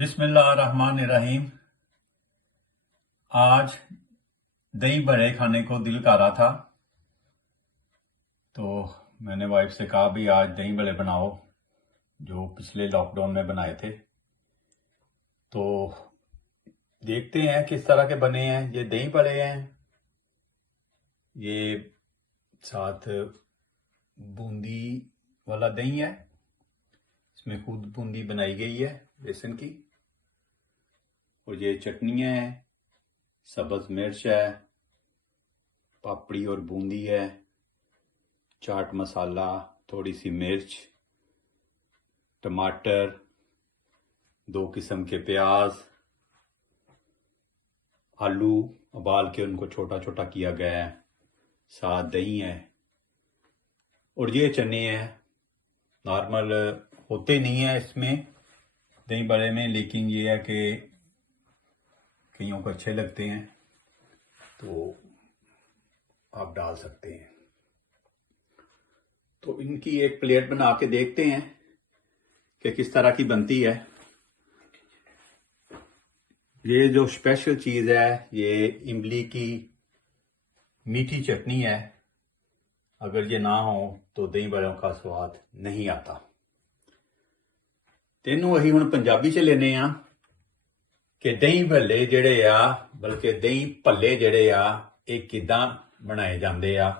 बिस्मिल्लाहिर्रहमानिर्रहीम। आज दही बड़े खाने को दिल कर रहा था, तो मैंने वाइफ से कहा भी आज दही बड़े बनाओ, जो पिछले लॉकडाउन में बनाए थे। तो देखते हैं किस तरह के बने हैं। ये दही बड़े हैं, ये साथ बूंदी वाला दही है, इसमें खुद बूंदी बनाई गई है बेसन की, और ये चटनियाँ हैं, सब्ज मिर्च है, पापड़ी और बूंदी है, चाट मसाला, थोड़ी सी मिर्च, टमाटर, 2 किस्म के प्याज, आलू उबाल के उनको छोटा छोटा किया गया है, साथ दही है, और ये चने हैं। नॉर्मल होते नहीं है इसमें दही बड़े में, लेकिन ये है कि कईयों को अच्छे लगते हैं तो आप डाल सकते हैं। तो इनकी एक प्लेट बना के देखते हैं कि किस तरह की बनती है। ये जो स्पेशल चीज़ है, ये इमली की मीठी चटनी है। अगर ये ना हो तो दही बड़ों का स्वाद नहीं आता। तेनों अही हुण पंजाबी च लेने आ कि दही भल्ले ਜਿਹੜੇ ਆ, बल्कि दही भल्ले ਜਿਹੜੇ ਆ, ਇਹ ਕਿਦਾਂ ਬਣਾਏ ਜਾਂਦੇ ਆ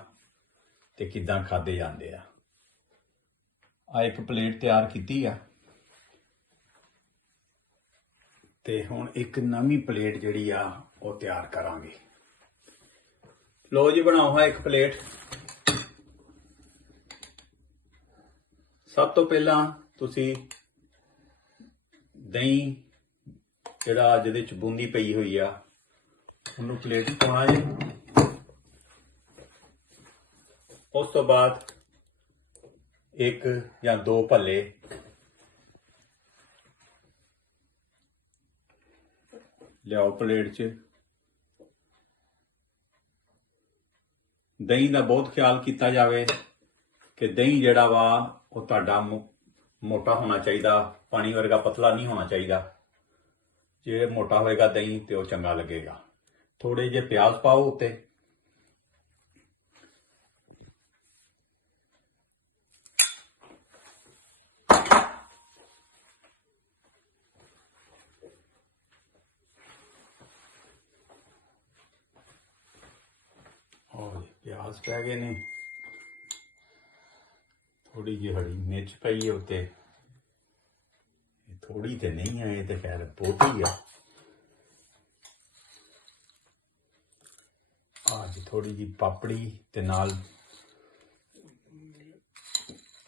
ਤੇ ਕਿਦਾਂ ਖਾਦੇ ਜਾਂਦੇ ਆ। ਆ ਇੱਕ ਪਲੇਟ ਤਿਆਰ ਕੀਤੀ ਆ ਤੇ ਹੁਣ ਇੱਕ ਨਵੀਂ ਪਲੇਟ ਜਿਹੜੀ ਆ ਉਹ ਤਿਆਰ ਕਰਾਂਗੇ। ਲੋ ਜੀ, ਬਣਾਓ ਹਾਂ ਇੱਕ ਪਲੇਟ। ਸਭ ਤੋਂ ਪਹਿਲਾਂ ਤੁਸੀਂ ਦਹੀਂ ਜਿਹੜਾ ਜਿਹਦੇ ਚ ਬੂੰਦੀ ਪਈ ਹੋਈ ਆ ਉਹਨੂੰ ਪਲੇਟ 'ਚ ਪਾਉਣਾ ਜੀ। ਉਸ ਤੋਂ ਬਾਅਦ 1 ਜਾਂ 2 ਭੱਲੇ ਲਿਆਓ ਪਲੇਟ 'ਚ। ਦਹੀਂ ਦਾ ਬਹੁਤ ਖਿਆਲ ਕੀਤਾ ਜਾਵੇ ਕਿ ਦਹੀਂ ਜਿਹੜਾ ਵਾ ਉਹ ਤੁਹਾਡਾ ਮੋਟਾ ਹੋਣਾ ਚਾਹੀਦਾ, ਪਾਣੀ ਵਰਗਾ ਪਤਲਾ ਨਹੀਂ ਹੋਣਾ ਚਾਹੀਦਾ। ਜੇ ਮੋਟਾ ਹੋਏਗਾ ਦਹੀਂ ਤੇ ਉਹ ਚੰਗਾ ਲੱਗੇਗਾ। ਥੋੜੇ ਜਿਹੇ ਪਿਆਜ਼ ਪਾਓ ਉੱਤੇ, और प्याज पै गए ने, थोड़ी जी हरी मिर्च पई है उत्ते, थोड़ी तो नहीं है, ये तो खैर बहुत ही है। आज थोड़ी जी पापड़ी ते नाल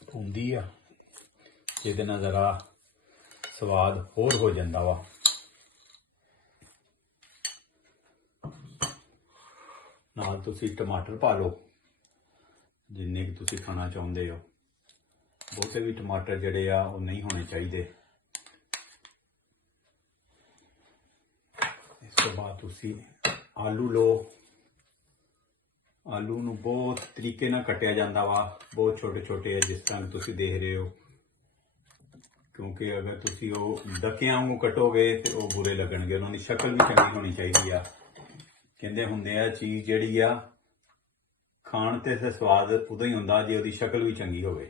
बूंदी आ, जिहदे नाल जरा स्वाद होर हो जांदा वा। नाल तुसी टमाटर पा लो जिन्ने कि तुसी खाना चाहुंदे हो। बहुते भी टमाटर जिहड़े आ वो नहीं होने चाहिए। इस तो बाद तुसी आलू लो। आलू नूं बहुत तरीके नाल कटिया जांदा वा, बहुत छोटे छोटे है जिस तरह तुसी देख रहे हो, क्योंकि अगर तुसी वो डकियां वांगू कटोगे तो वो बुरे लगणगे। उन्हां दी शक्ल भी चंगी होनी चाहिए आ। कहंदे हुंदे आ चीज़ जिहड़ी आ खाण ते स्वाद उदों ही हुंदा जे उहदी शक्ल भी चंगी होवे,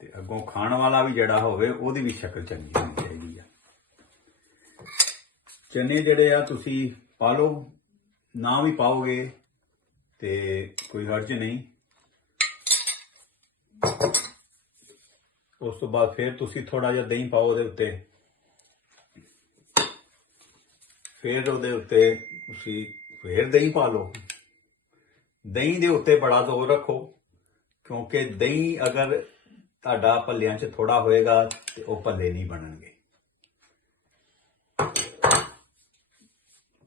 ते अगों खाण वाला भी जिहड़ा होवे उहदी भी शक्ल चंगी होनी चाहिए आ। चने जिहड़े आ तुसी पा लो, ना भी पाओगे तो कोई हर्ज नहीं। उस तो बाद फिर तुसी थोड़ा जिहा दही पाओ उहदे उत्ते, फिर उहदे उत्ते तुसी फिर दही पा लो। दही दे उत्ते बड़ा जोर रखो, क्योंकि दही अगर तुहाडा भल्लियां च थोड़ा होएगा तो वह भल्ले नहीं बनणगे।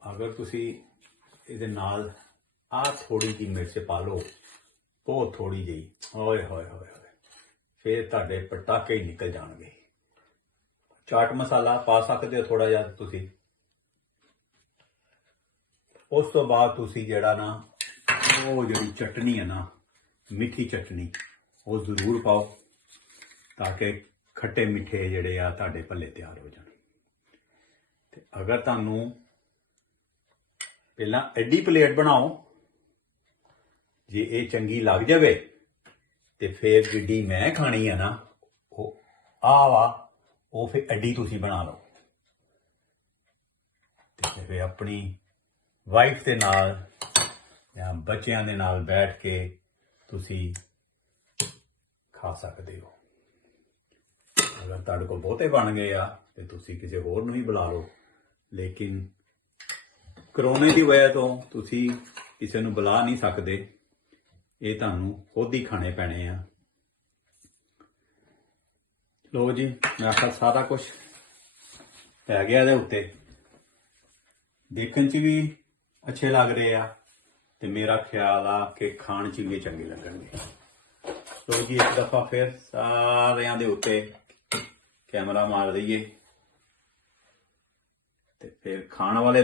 अगर तुसी ਇਹਦੇ ਨਾਲ आ थोड़ी जी मिर्च पा लो, बहुत थोड़ी जी, ओए होए होए होए, फिर ਤੁਹਾਡੇ पटाके ही निकल जाएंगे। चाट मसाला पा सकते हो थोड़ा जिहा तुसी। उस तो बाद तुसी जिहड़ा ना वो जिहड़ी चटनी है ना, मीठी चटनी, वो जरूर पाओ ताकि ਖੱਟੇ ਮਿੱਠੇ ਜਿਹੜੇ ਆ ਤੁਹਾਡੇ ਭੱਲੇ ਤਿਆਰ ਹੋ ਜਾਣ। ਤੇ ਅਗਰ ਤੁਹਾਨੂੰ ਪਹਿਲਾਂ ਐਡੀ ਪਲੇਟ ਬਣਾਓ, ਜੇ ਇਹ ਚੰਗੀ ਲੱਗ ਜਾਵੇ ਤੇ ਫਿਰ ਜਿੱਡੀ ਮੈਂ ਖਾਣੀ ਆ ਨਾ, ਉਹ ਉਹ ਫਿਰ ਐਡੀ ਤੁਸੀਂ ਬਣਾ ਲਓ ਤੇ ਫਿਰ ਆਪਣੀ ਵਾਈਫ ਦੇ ਨਾਲ ਜਾਂ ਬੱਚਿਆਂ ਦੇ ਨਾਲ ਬੈਠ ਕੇ ਤੁਸੀਂ ਖਾ ਸਕਦੇ ਹੋ। ਅਗਰ ਤੁਹਾਡੇ ਕੋਲ ਬਹੁਤੇ ਬਣ ਗਏ ਆ ਤੇ ਤੁਸੀਂ ਕਿਸੇ ਹੋਰ ਨੂੰ ਵੀ ਬੁਲਾ ਲਓ, ਲੇਕਿਨ ਕਰੋਨੇ ਦੀ ਵਜ੍ਹਾ ਤੋਂ ਤੁਸੀਂ ਕਿਸੇ ਨੂੰ ਬੁਲਾ ਨਹੀਂ ਸਕਦੇ, ਇਹ ਤੁਹਾਨੂੰ ਖੁਦ ਹੀ ਖਾਣੇ ਪੈਣੇ ਆ। ਲੋ ਜੀ, ਮੈਂ ਆਖਿਆ ਸਾਰਾ ਕੁਝ ਪੈ ਗਿਆ ਇਹਦੇ ਉੱਤੇ, ਦੇਖਣ 'ਚ ਵੀ ਅੱਛੇ ਲੱਗ ਰਹੇ ਆ ਤੇ ਮੇਰਾ ਖਿਆਲ ਆ ਕਿ ਖਾਣ 'ਚ ਵੀ ਚੰਗੇ ਲੱਗਣਗੇ। ਲੋ ਜੀ, ਇੱਕ ਦਫਾ ਫਿਰ ਸਾਰਿਆਂ ਦੇ ਉੱਤੇ ਕੈਮਰਾ ਮਾਰ ਦਈਏ ਤੇ ਫਿਰ ਖਾਣ ਵਾਲੇ